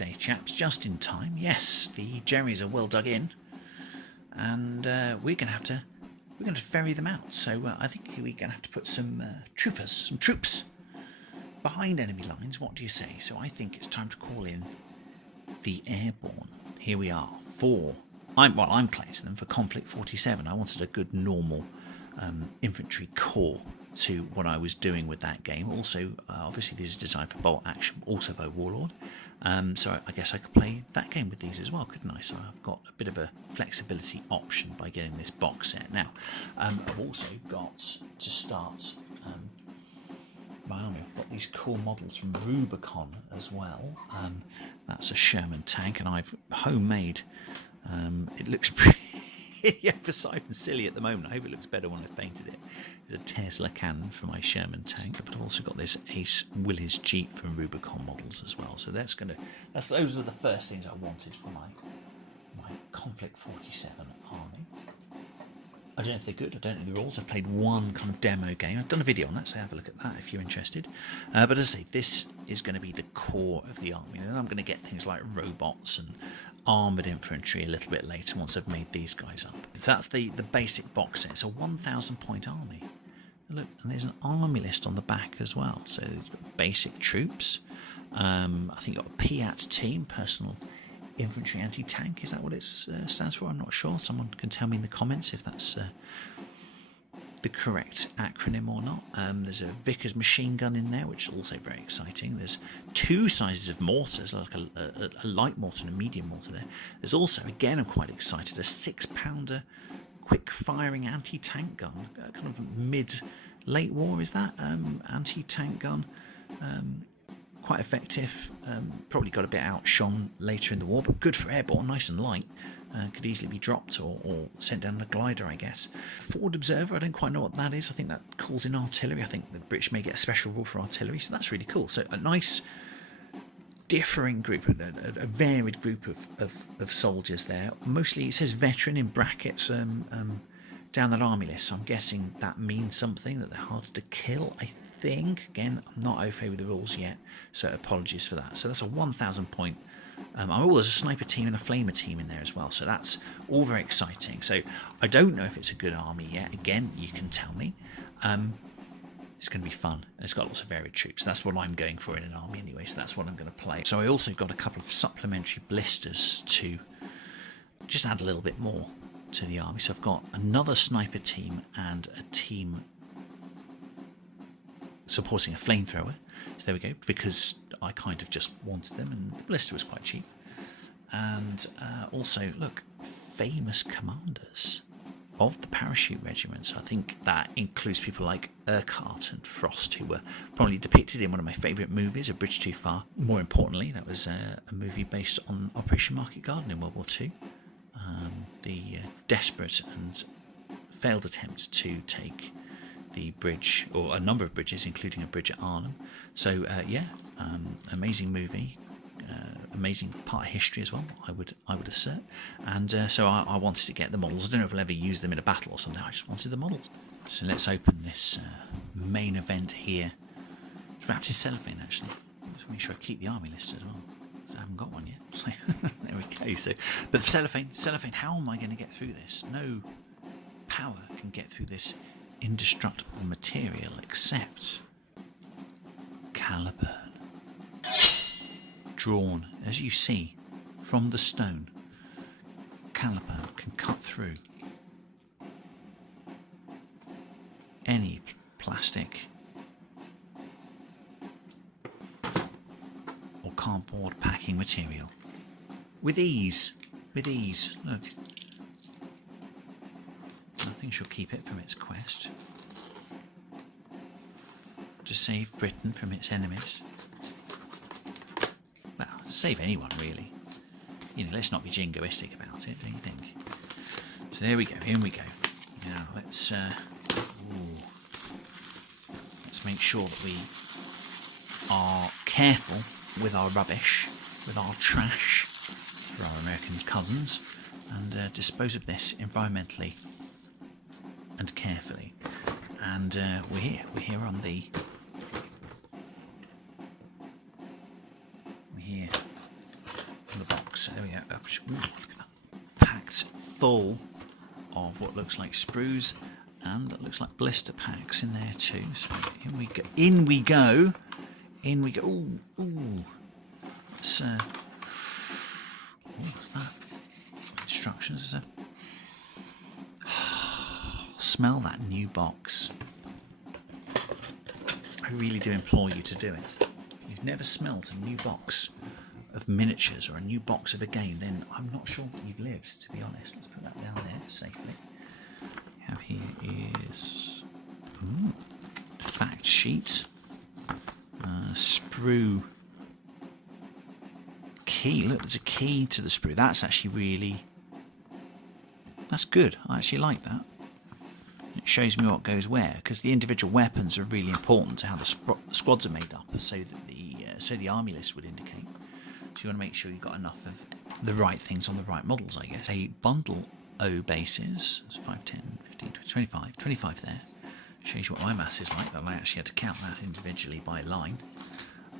say, chaps, just in time. Yes, the Jerrys are well dug in, and we're going to have to ferry them out. So I think we're going to have to put some troops behind enemy lines. What do you say? So I think it's time to call in the Airborne. Here we are. I'm collecting them for Konflikt 47. I wanted a good normal infantry corps to what I was doing with that game. Also, obviously this is designed for bolt action, also by Warlord. So I guess I could play that game with these as well, couldn't I? So I've got a bit of a flexibility option by getting this box set. Now, I've also got to start my army. I've got these cool models from Rubicon as well. That's a Sherman Tank, and I've homemade. It looks pretty oversized and silly at the moment. I hope it looks better when I've painted it. There's a Tesla cannon for my Sherman Tank, but I've also got this Ace Willis Jeep from Rubicon Models as well. So those are the first things I wanted for my Konflikt 47 army. I don't know if they're good. I don't know the rules. I've played one kind of demo game. I've done a video on that, so have a look at that if you're interested. But as I say, this is going to be the core of the army. And I'm going to get things like robots and armoured infantry a little bit later once I've made these guys up. So that's the basic box set. It's a 1,000 point army. Look, and there's an army list on the back as well. So you've got basic troops. I think you've got a PAT team, personal infantry anti-tank. Is that what it stands for? I'm not sure. Someone can tell me in the comments if that's the correct acronym or not. There's a Vickers machine gun in there, which is also very exciting. There's two sizes of mortars, like a light mortar and a medium mortar there. There's also, again, I'm quite excited, a 6-pounder quick-firing anti-tank gun, kind of mid-late war, is that? Anti-tank gun. Quite effective. Probably got a bit outshone later in the war, but good for airborne, nice and light. Could easily be dropped or sent down a glider, I guess. Forward observer, I don't quite know what that is. I think that calls in artillery. I think the British may get a special rule for artillery, so that's really cool. So a nice differing group, a varied group of soldiers there. Mostly it says veteran in brackets down that army list, so I'm guessing that means something, that they're harder to kill, I think. Again, I'm not au fait with the rules yet, so apologies for that. So that's a 1,000 point. There's a sniper team and a flamer team in there as well, so that's all very exciting. So I don't know if it's a good army yet. Again, you can tell me. It's going to be fun, and it's got lots of varied troops. That's what I'm going for in an army anyway, so that's what I'm going to play. So I also got a couple of supplementary blisters to just add a little bit more to the army. So I've got another sniper team and a team supporting a flamethrower. So there we go, because I kind of just wanted them, and the blister was quite cheap. And also, look, famous commanders of the parachute regiments. I think that includes people like Urquhart and Frost, who were probably depicted in one of my favourite movies, A Bridge Too Far. More importantly, that was a movie based on Operation Market Garden in World War II. The desperate and failed attempt to take the bridge, or a number of bridges, including a bridge at Arnhem. So amazing movie, amazing part of history as well, I would assert. And so I wanted to get the models. I don't know if I'll ever use them in a battle or something. I just wanted the models. So let's open this main event here. It's wrapped in cellophane, actually. Just make sure I keep the army list as well. So I haven't got one yet. So there we go. So, but cellophane. How am I going to get through this? No power can get through this indestructible material except Caliburn. Drawn, as you see, from the stone. Caliburn can cut through any plastic or cardboard packing material with ease. Look, nothing shall keep it from its quest to save Britain from its enemies. Well, save anyone, really. You know, let's not be jingoistic about it, don't you think? So there we go, in we go. Now let's make sure that we are careful with our rubbish, with our trash, for our American cousins, and dispose of this environmentally and carefully. And we're here on the... We're here Ooh, look at that. Packed full of what looks like sprues, and it looks like blister packs in there too. So in we go. In we go. In we go. Ooh, ooh. It's, what's that? Instructions, is it? Smell that new box. I really do implore you to do it. If you've never smelt a new box of miniatures or a new box of a game, then I'm not sure that you've lived, to be honest. Let's put that down there safely. We have here is the fact sheet, sprue key. Look, there's a key to the sprue. That's actually really, that's good. I actually like that. It shows me what goes where, because the individual weapons are really important to how the squads are made up, so that the army list would indicate. So you want to make sure you've got enough of the right things on the right models, I guess. A bundle O bases, that's 5, 10, 15, 20, 25 there. Shows you what my mass is like, but I actually had to count that individually by line.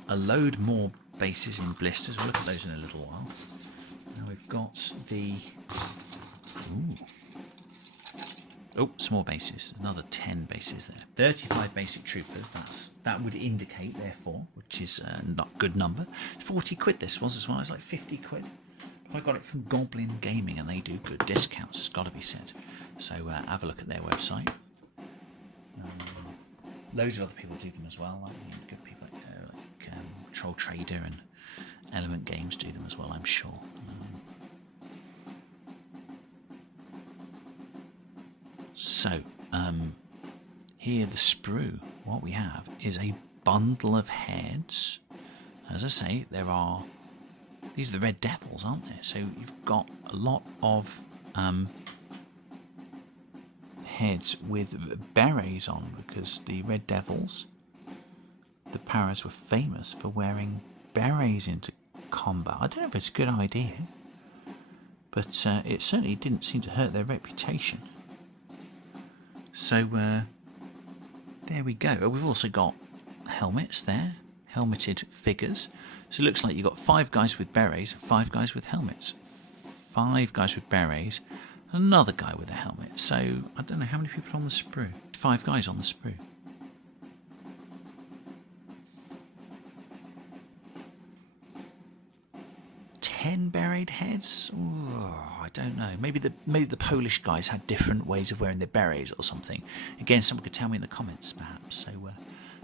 A load more bases in blisters, we'll look at those in a little while. Now we've got the... Ooh. Oh, some more bases. Another 10 bases there. 35 basic troopers. That would indicate, therefore, which is not a good number. 40 quid this was as well. It's like 50 quid. I got it from Goblin Gaming, and they do good discounts. It's got to be said. So have a look at their website. Loads of other people do them as well. Like, good people like Troll Trader and Element Games do them as well, I'm sure. So, here the sprue, what we have is a bundle of heads. As I say, these are the Red Devils, aren't they? So you've got a lot of heads with berets on, because the Red Devils, the Paras, were famous for wearing berets into combat. I don't know if it's a good idea, but it certainly didn't seem to hurt their reputation. So there we go. We've also got helmets there, helmeted figures. So it looks like you've got 5 guys with berets, 5 guys with helmets, 5 guys with berets, and another guy with a helmet. So I don't know how many people on the sprue. 5 guys on the sprue. Buried heads? Oh, I don't know. Maybe the Polish guys had different ways of wearing their berets or something. Again, someone could tell me in the comments, perhaps. So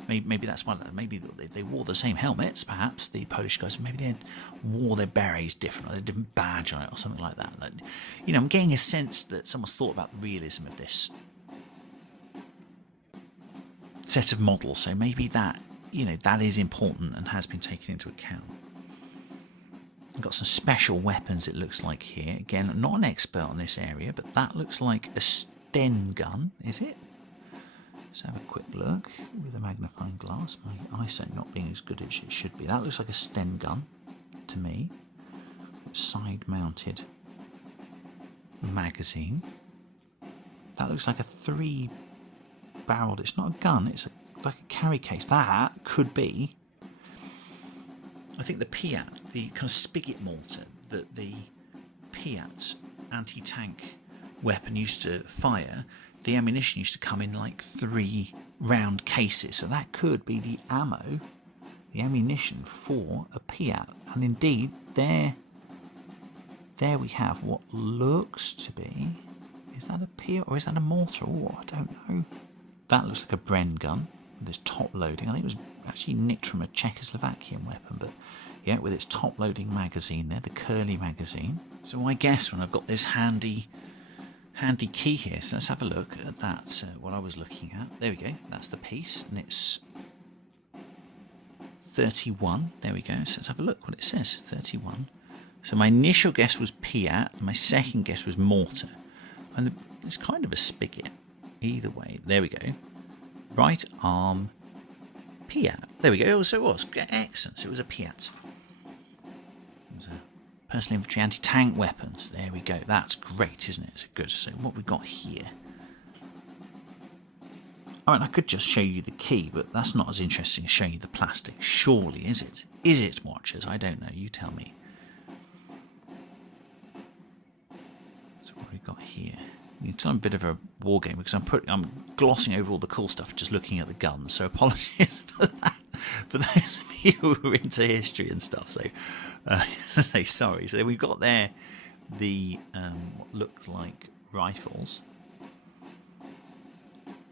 maybe that's one. Maybe they wore the same helmets, perhaps the Polish guys. Maybe they wore their berets different, or a different badge on it, or something like that. Like, I'm getting a sense that someone's thought about the realism of this set of models. So maybe that that is important and has been taken into account. We've got some special weapons, it looks like here. Again, I'm not an expert on this area, but that looks like a Sten gun, is it? Let's have a quick look with a magnifying glass. My eyesight not being as good as it should be. That looks like a Sten gun to me. Side-mounted magazine. That looks like a 3-barreled. It's not a gun, it's like a carry case. That could be, I think, the Piat, the kind of spigot mortar that the Piat anti-tank weapon used to fire. The ammunition used to come in like 3 round cases, so that could be the ammo, the ammunition for a Piat. And indeed, there we have what looks to be, is that a Piat or is that a mortar? Oh, I don't know. That looks like a Bren gun with its top loading. I think it was actually nicked from a Czechoslovakian weapon, but yeah, with its top loading magazine there, the curly magazine. So I guess when I've got this handy key here, so let's have a look at that, what I was looking at. There we go, that's the piece, and it's 31. There we go, so let's have a look what it says, 31. So my initial guess was Piat, and my second guess was mortar. And it's kind of a spigot, either way. There we go. Right arm Piat. There we go, so it was. Excellent, so it was a Piat. It was a personal infantry anti-tank weapons. There we go. That's great, isn't it? It's good. So what we've got here. I mean, I could just show you the key, but that's not as interesting as showing you the plastic. Surely, is it? Is it, watchers? I don't know. You tell me. a bit of a war game because I'm glossing over all the cool stuff, just looking at the guns. So apologies for that, for those of you who are into history and stuff. So say sorry. So we've got there the what looked like rifles,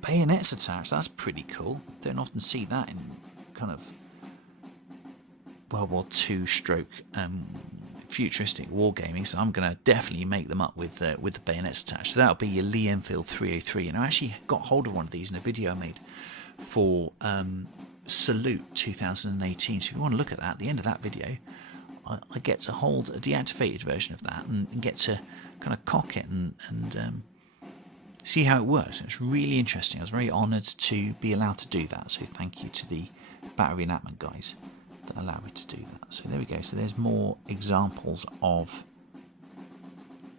bayonets attached. That's pretty cool. Don't often see that in kind of World War II stroke futuristic wargaming, so I'm going to definitely make them up with the bayonets attached. So that'll be your Lee Enfield 303, and I actually got hold of one of these in a video I made for Salute 2018. So if you want to look at that, at the end of that video, I get to hold a deactivated version of that and get to kind of cock it and see how it works. It's really interesting. I was very honoured to be allowed to do that. So thank you to the battery enactment guys that allow me to do that. So there we go. So there's more examples of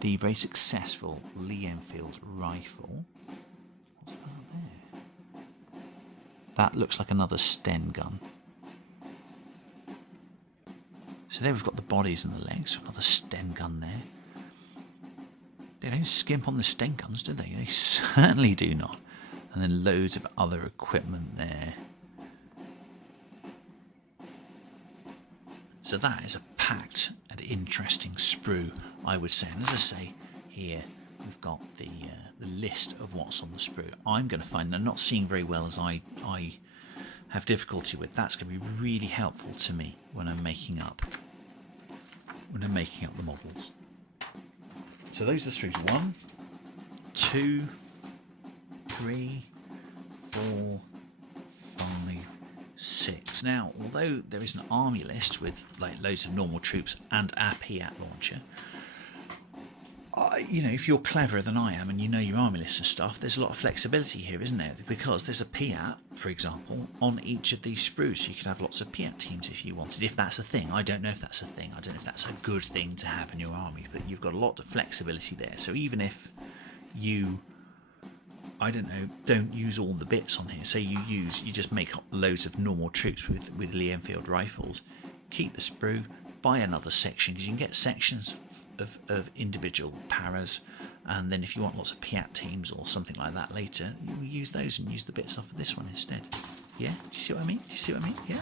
the very successful Lee Enfield rifle. What's that there? That looks like another Sten gun. So there we've got the bodies and the legs. So another Sten gun there. They don't skimp on the Sten guns, do they? They certainly do not. And then loads of other equipment there. So that is a packed and interesting sprue, I would say. And as I say, here we've got the list of what's on the sprue. I'm going to find, I'm not seeing very well as I have difficulty with. That's going to be really helpful to me when I'm making up the models. So those are the sprues. 1, 2, 3, 4, 5, 6. Now, although there is an army list with like loads of normal troops and a Piat launcher, you know, if you're cleverer than I am and you know your army list and stuff, there's a lot of flexibility here, isn't there? Because there's a Piat, for example, on each of these sprues. So you could have lots of Piat teams if you wanted, if that's a thing. I don't know if that's a thing. I don't know if that's a good thing to have in your army, but you've got a lot of flexibility there. So even if you, I don't know, don't use all the bits on here, say you just make up loads of normal troops with Lee Enfield rifles, keep the sprue, buy another section, because you can get sections of individual paras, and then if you want lots of Piat teams or something like that later, you use those and use the bits off of this one instead. Yeah? Do you see what I mean? Yeah?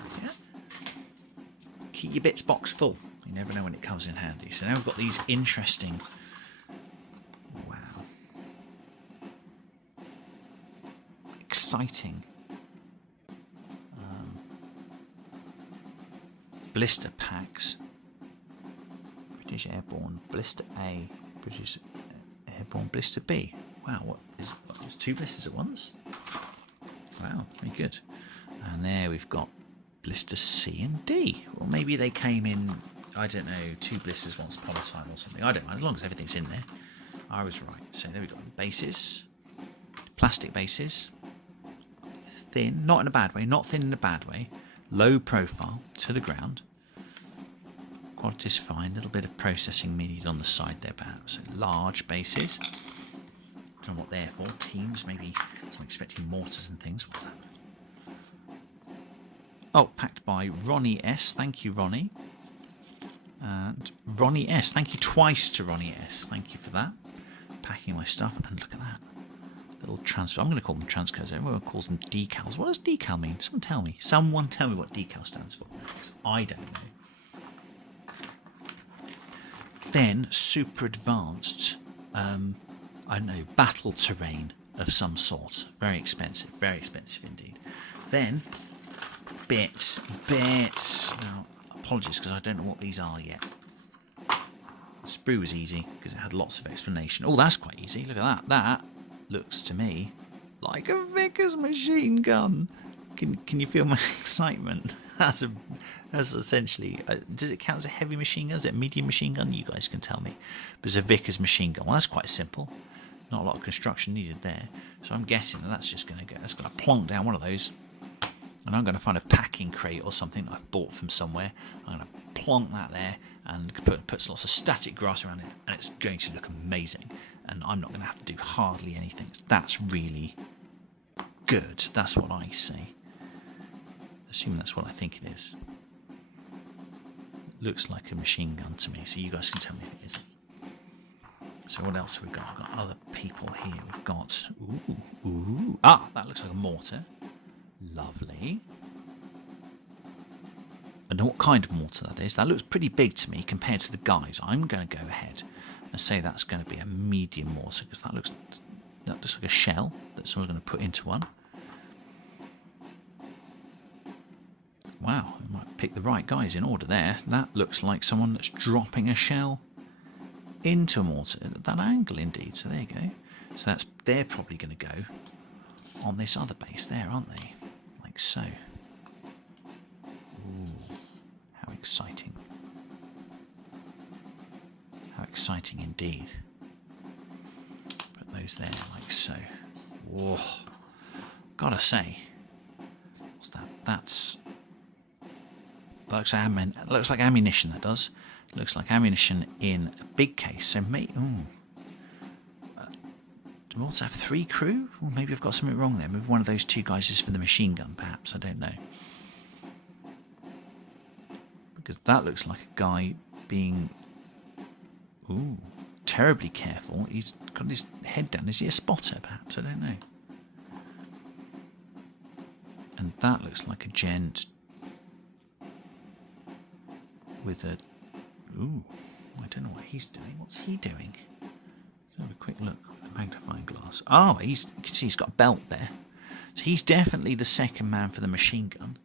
Keep your bits box full. You never know when it comes in handy. So now we've got these interesting... Wow. Exciting blister packs. British Airborne Blister A, British Airborne Blister B. Wow, there's 2 blisters at once? Wow, very good. And there we've got Blister C and D. Or maybe they came in, I don't know, 2 blisters once upon a time or something. I don't know, as long as everything's in there. I was right. So there we go. Bases. Plastic bases. Thin, not in a bad way, not thin in a bad way. Low profile to the ground. Quality's fine, a little bit of processing needed on the side there perhaps. So large bases. Don't know what they're for. Teams, maybe I'm expecting mortars and things. What's that? Oh, packed by Ronnie S. Thank you, Ronnie. And Ronnie S. Thank you twice to Ronnie S. Thank you for that. Packing my stuff, and look at that. Little transfer. I'm going to call them transcodes. Everyone calls them decals. What does decal mean? Someone tell me. Someone tell me what decal stands for. Because I don't know. Then super advanced, I don't know, battle terrain of some sort. Very expensive indeed. Then bits. Now, apologies because I don't know what these are yet. The sprue was easy because it had lots of explanation. Oh, that's quite easy. Look at that. That looks to me like a Vickers machine gun. Can you feel my excitement? That's essentially... does it count as a heavy machine gun? Is it a medium machine gun? You guys can tell me. But it's a Vickers machine gun. Well, that's quite simple. Not a lot of construction needed there. So I'm guessing that's just going to go... That's going to plonk down one of those. And I'm going to find a packing crate or something that I've bought from somewhere. I'm going to plonk that there and put lots of static grass around it. And it's going to look amazing. And I'm not going to have to do hardly anything. That's really good. That's what I see. Assume that's what I think it is. Looks like a machine gun to me, so you guys can tell me if it is. So what else have we got? I've got other people here. We've got... Ooh. Ah, that looks like a mortar. Lovely. I don't know what kind of mortar that is. That looks pretty big to me compared to the guys. I'm going to go ahead and say that's going to be a medium mortar because that looks like a shell that someone's going to put into one. Wow, I might pick the right guys in order there. That looks like someone that's dropping a shell into a mortar at that angle indeed. So there you go. So they're probably going to go on this other base there, aren't they? Like so. Ooh, how exciting. How exciting indeed. Put those there like so. Whoa. Gotta say. What's that? That looks like ammunition, that does. It looks like ammunition in a big case. So do we also have 3 crew? Or maybe I've got something wrong there. Maybe one of those 2 guys is for the machine gun, perhaps. I don't know. Because that looks like a guy being... Ooh, terribly careful. He's got his head down. Is he a spotter, perhaps? I don't know. And that looks like a gent with a... Ooh, I don't know what he's doing. What's he doing? Let's have a quick look with the magnifying glass. Oh, you can see he's got a belt there. So he's definitely the second man for the machine gun.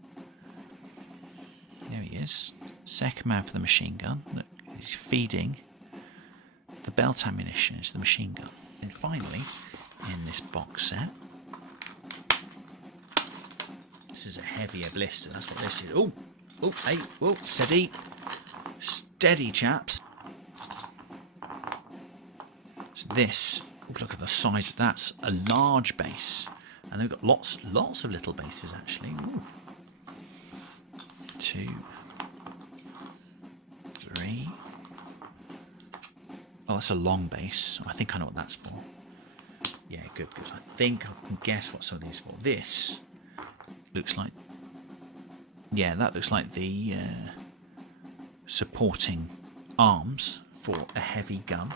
There he is. Second man for the machine gun. Look, he's feeding the belt ammunition into the machine gun. And finally, in this box set, this is a heavier blister. That's what this is. Oh, hey, whoa, steady. Steady, chaps. So this, look at the size. That's a large base. And they've got lots of little bases, actually. Ooh. 2, 3. Oh, that's a long base. I think I know what that's for. Yeah, good. I think I can guess what some of these are for. This looks like... Yeah, that looks like the supporting arms for a heavy gun.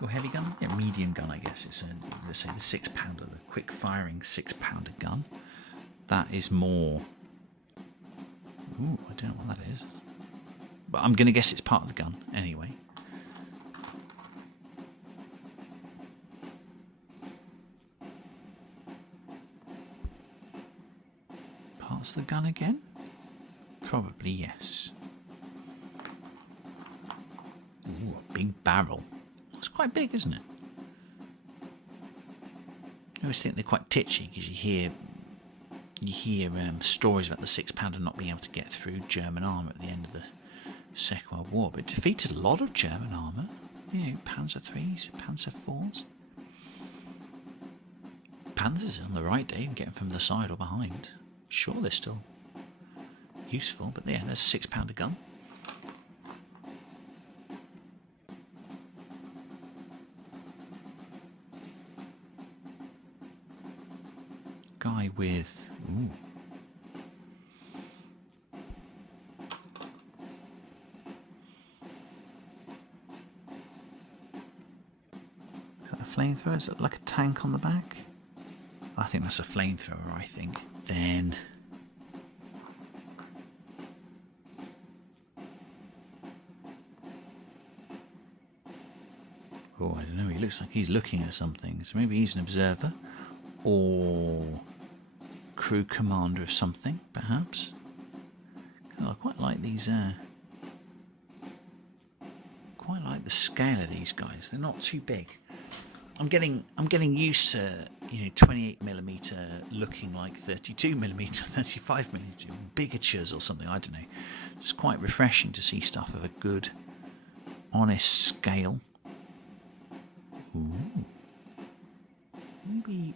Or heavy gun? Yeah, medium gun, I guess. It's let's say the 6-pounder, the quick firing 6-pounder gun. That is more... Ooh, I don't know what that is. But I'm going to guess it's part of the gun anyway. Parts of the gun again? Probably yes. Ooh, a big barrel. It's quite big, isn't it? I always think they're quite titchy because you hear stories about the 6-pounder not being able to get through German armour at the end of the Second World War, but it defeated a lot of German armour. You know, Panzer IIIs, Panzer IVs. Panzers on the right day, you can get them from the side or behind. Sure, they're still useful, but yeah, there's a 6-pounder gun. Guy with... Ooh. Is that a flamethrower? Is it like a tank on the back? I think that's a flamethrower, I think. Then... Oh, I don't know. He looks like he's looking at something. So maybe he's an observer. Or... crew commander of something, perhaps. Oh, I quite like these. Quite like the scale of these guys. They're not too big. I'm getting used to 28mm looking like 32mm, 35mm bigatures or something. I don't know. It's quite refreshing to see stuff of a good, honest scale. Ooh. Maybe.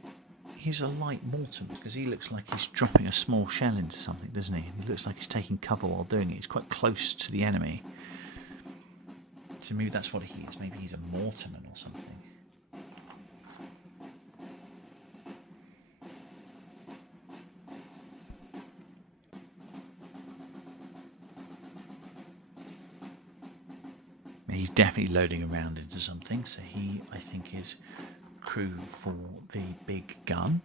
He's a light mortar because he looks like he's dropping a small shell into something, doesn't he? He looks like he's taking cover while doing it. He's quite close to the enemy. So maybe that's what he is. Maybe he's a mortarman or something. He's definitely loading around into something. So he, I think, is crew for the big gun.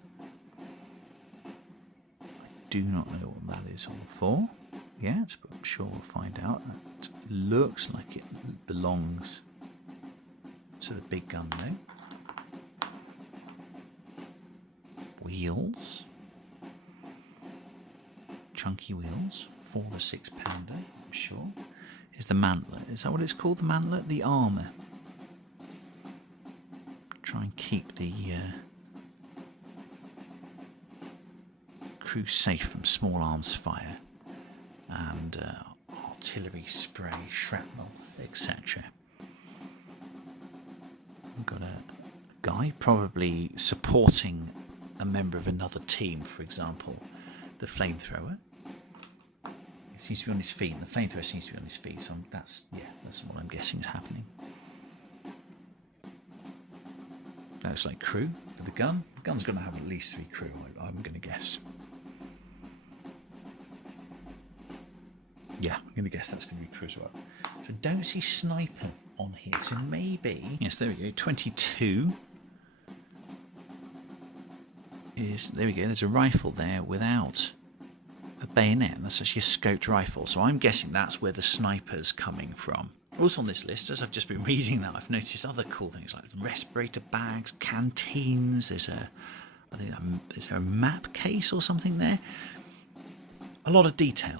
I do not know what that is all for yet, but I'm sure we'll find out. It looks like it belongs to the big gun though. Wheels. Chunky wheels for the 6-pounder, I'm sure. Is the mantlet. Is that what it's called? The mantlet? The armour. Try and keep the crew safe from small arms fire and artillery spray, shrapnel, etc. We've got a guy probably supporting a member of another team, for example, the flamethrower. He seems to be on his feet, and the flamethrower seems to be on his feet, so that's what I'm guessing is happening. That looks like crew for the gun. The gun's going to have at least 3 crew, I'm going to guess. Yeah, I'm going to guess that's going to be crew as well. So I don't see sniper on here, so maybe... Yes, there we go, 22 is... There we go, there's a rifle there without a bayonet, and that's actually a scoped rifle, so I'm guessing that's where the sniper's coming from. Also on this list, as I've just been reading that, I've noticed other cool things like respirator bags, canteens, there's a... I think, is there a map case or something there? A lot of detail.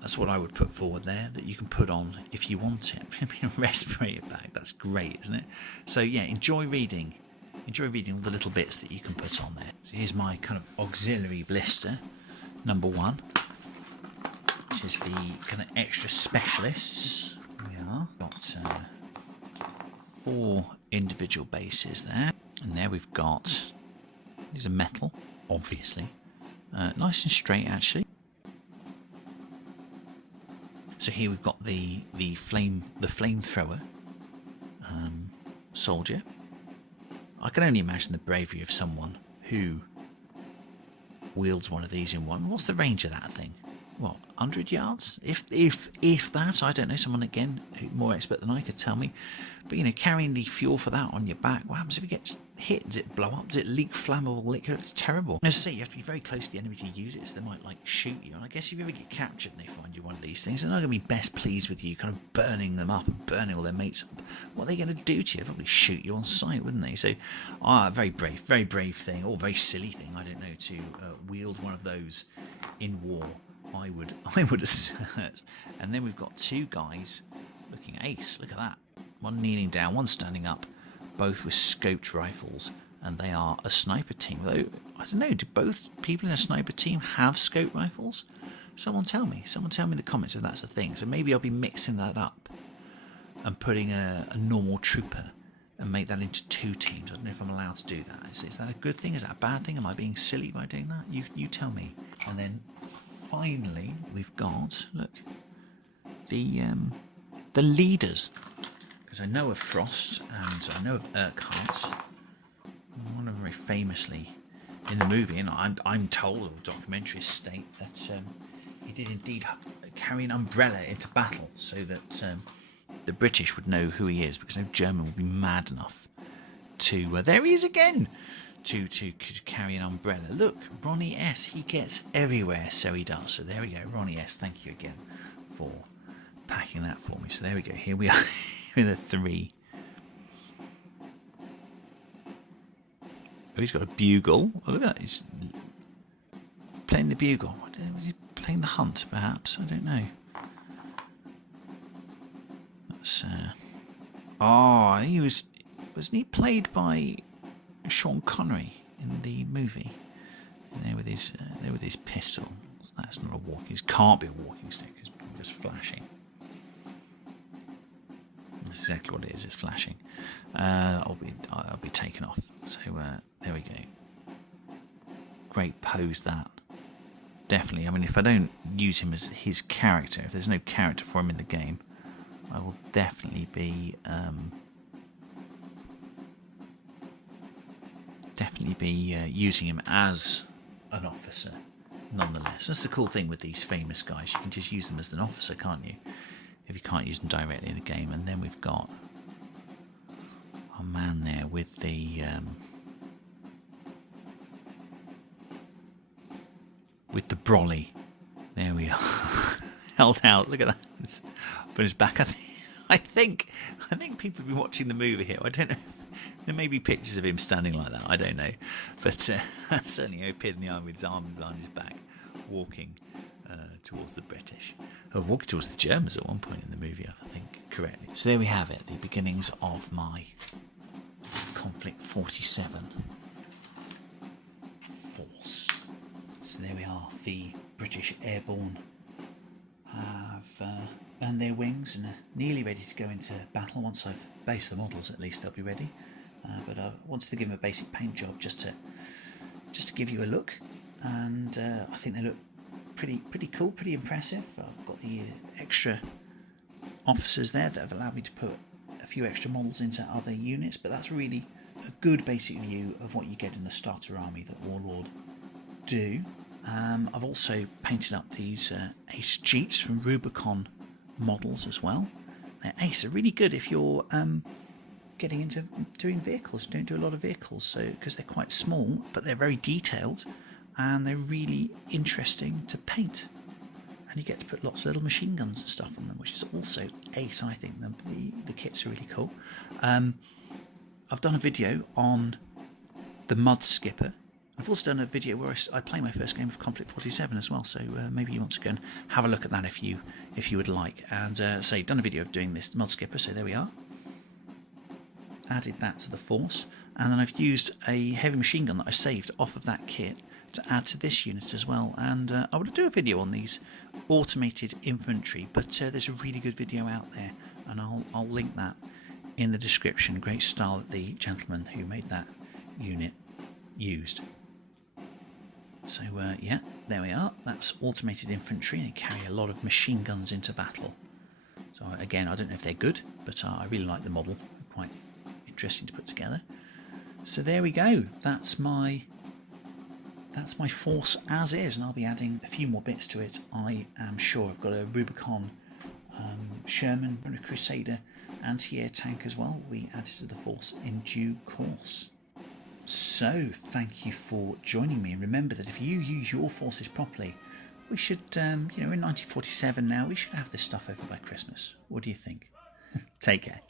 That's what I would put forward there, that you can put on if you want it. A respirator bag, that's great, isn't it? So yeah, enjoy reading all the little bits that you can put on there. So here's my kind of auxiliary blister, number 1, which is the kind of extra specialists. Here we are. Got 4 individual bases there, and there we've got, these are metal, obviously, nice and straight actually. So here we've got the flamethrower soldier. I can only imagine the bravery of someone who wields one of these in one. What's the range of that thing? What, 100 yards? If that, I don't know. Someone again more expert than I could tell me. But you know, carrying the fuel for that on your back, what happens if it gets hit? Does it blow up? Does it leak flammable liquor? It's terrible. As I say, you have to be very close to the enemy to use it, so they might like shoot you. And I guess if you ever get captured and they find you one of these things, they're not going to be best pleased with you, kind of burning them up and burning all their mates up. What are they going to do to you? They'd probably shoot you on sight, wouldn't they? So, very brave thing, or very silly thing, I don't know, to wield one of those in war. I would assert. And then we've got 2 guys looking ace. Look at that. One kneeling down, one standing up, both with scoped rifles, and they are a sniper team. Though I don't know, do both people in a sniper team have scoped rifles? Someone tell me in the comments if that's a thing. So maybe I'll be mixing that up and putting a normal trooper and make that into 2 teams. I don't know if I'm allowed to do that. Is that a good thing? Is that a bad thing? Am I being silly by doing that? You tell me. And then finally we've got, look, the leaders. Because I know of Frost and I know of Urquhart. One of them very famously in the movie, and I'm told, or documentaries state, that he did indeed carry an umbrella into battle so that the British would know who he is, because no German would be mad enough to, there he is again, to carry an umbrella. Look, Ronnie S, he gets everywhere, so he does. So there we go, Ronnie S, thank you again for packing that for me. So there we go, here we are with a 3. Oh, he's got a bugle. Oh, look at that, he's playing the bugle. Was he playing the hunt, perhaps? I don't know. That's, wasn't he played by Sean Connery in the movie? There with his pistol. That's not a walking. It can't be a walking stick. It's just flashing. That's exactly what it is. It's flashing. I'll be taken off. So there we go. Great pose that. Definitely. I mean, if I don't use him as his character, if there's no character for him in the game, I will definitely be using him as an officer. Nonetheless, that's the cool thing with these famous guys. You can just use them as an officer, can't you? If you can't use them directly in a game. And then we've got our man there with the with the brolly. There we are. Held out. Look at that. It's put his back. I think people have been watching the movie here. I don't know. There may be pictures of him standing like that. I don't know. But that's certainly appeared in the arm with his arm behind his back, walking towards the British. Or walking towards the Germans at one point in the movie, I think, correctly. So there we have it. The beginnings of my Konflikt 47 force. So there we are. The British Airborne have earned their wings and are nearly ready to go into battle. Once I've based the models, at least they'll be ready. But I wanted to give them a basic paint job just to give you a look, and I think they look pretty cool, pretty impressive. I've got the extra officers there that have allowed me to put a few extra models into other units, but that's really a good basic view of what you get in the starter army that Warlord do. I've also painted up these Ace Jeeps from Rubicon Models as well. They're Ace are really good if you're getting into doing vehicles. You don't do a lot of vehicles, so because they're quite small, but they're very detailed and they're really interesting to paint. And you get to put lots of little machine guns and stuff on them, which is also Ace. I think the kits are really cool. I've done a video on the Mudskipper. I've also done a video where I play my first game of Konflikt 47 as well, so maybe you want to go and have a look at that if you would like. And done a video of doing this Mudskipper, so there we are. Added that to the force, and then I've used a heavy machine gun that I saved off of that kit to add to this unit as well. And I want to do a video on these automated infantry, but there's a really good video out there, and I'll link that in the description. Great style that the gentleman who made that unit used. So yeah, there we are. That's automated infantry, and they carry a lot of machine guns into battle. So again, I don't know if they're good, but I really like the model. Quite interesting to put together. So there we go. That's my force as is, and I'll be adding a few more bits to it. I am sure I've got a Rubicon Sherman and a Crusader anti-air tank as well. We added to the force in due course. So thank you for joining me, and remember that if you use your forces properly, we should, we're in 1947 now, we should have this stuff over by Christmas. What do you think? Take care.